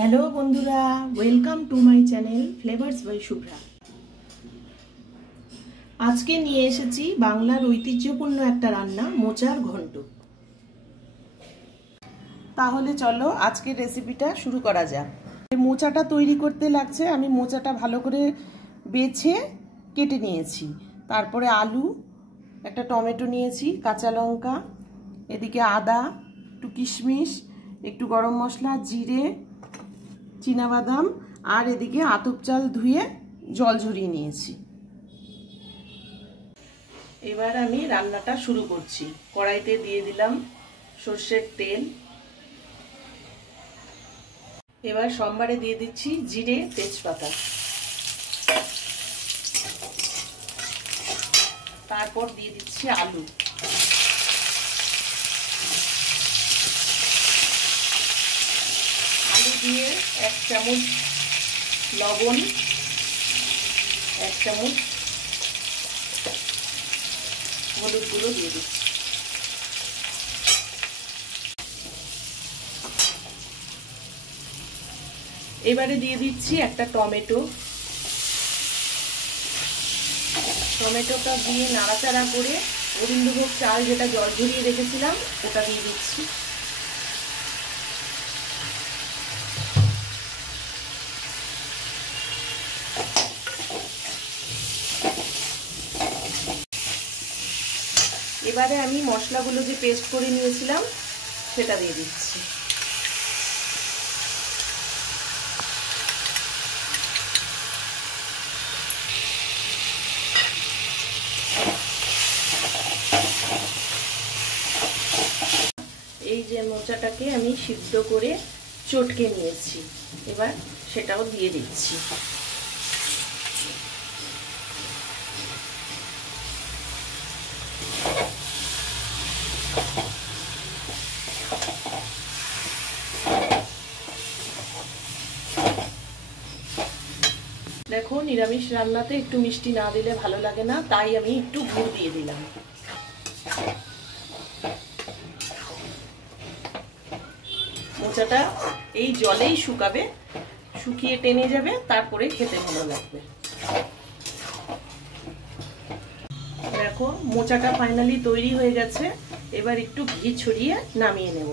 Hello বন্ধুরা, welcome to my channel flavours by Shubhra. আজকে নিয়ে এসেছি বাংলার ঐতিহ্যপূর্ণ একটা রান্না, মোচার ঘন্ট। তাহলে চলো আজকের রেসিপিটা শুরু করা যাক। মোচাটা তৈরি করতে লাগছে, আমি মোচাটা ভালো করে বেছে কেটে নিয়েছি। তারপরে আলু, একটা টমেটো নিয়েছি, কাঁচা লঙ্কা, এদিকে আদা, একটু কিশমিশ, একটু গরম মশলা, জিরে, চীনাবাদাম, আর এদিকে আতপ চাল ধুয়ে জল ঝরিয়ে নিয়েছি। এবার আমি রান্নাটা শুরু করছি। কড়াইতে দিয়ে দিলাম সর্ষের তেল। এবার সোমবারে দিয়ে দিচ্ছি জিরে, তেজপাতা। তারপর দিয়ে দিচ্ছি আলু। আলু দিয়ে 1 চামচ লবণ, 1 চামচ হলুদ গুঁড়ো দিয়ে দিচ্ছি। এবারে দিয়ে দিচ্ছি একটা টমেটো। টমেটোটা দিয়ে নাড়াচাড়া করে গোবিন্দভোগ চাল যেটা জল ঝরিয়ে রেখেছিলাম ওটা দিয়ে দিচ্ছি। এবারে আমি মশলাগুলো যে পেস্ট করে নিয়েছিলাম সেটা দিয়ে দিচ্ছি। এই যে মোচাটাকে আমি সিদ্ধ করে চটকে নিয়েছি, এবার সেটাও দিয়ে দিচ্ছি। দেখো, নিরামিষ রান্নাতে একটু মিষ্টি না দিলে ভালো লাগে না, তাই আমি একটু গুড় দিয়ে দিলাম। মোচাটা এই জলেই শুকাবে, শুকিয়ে টেনে যাবে, তারপরে খেতে ভালো লাগবে। দেখো, মোচাটা ফাইনালি তৈরি হয়ে গেছে। এবার একটু ঘি ছড়িয়ে নামিয়ে নেব।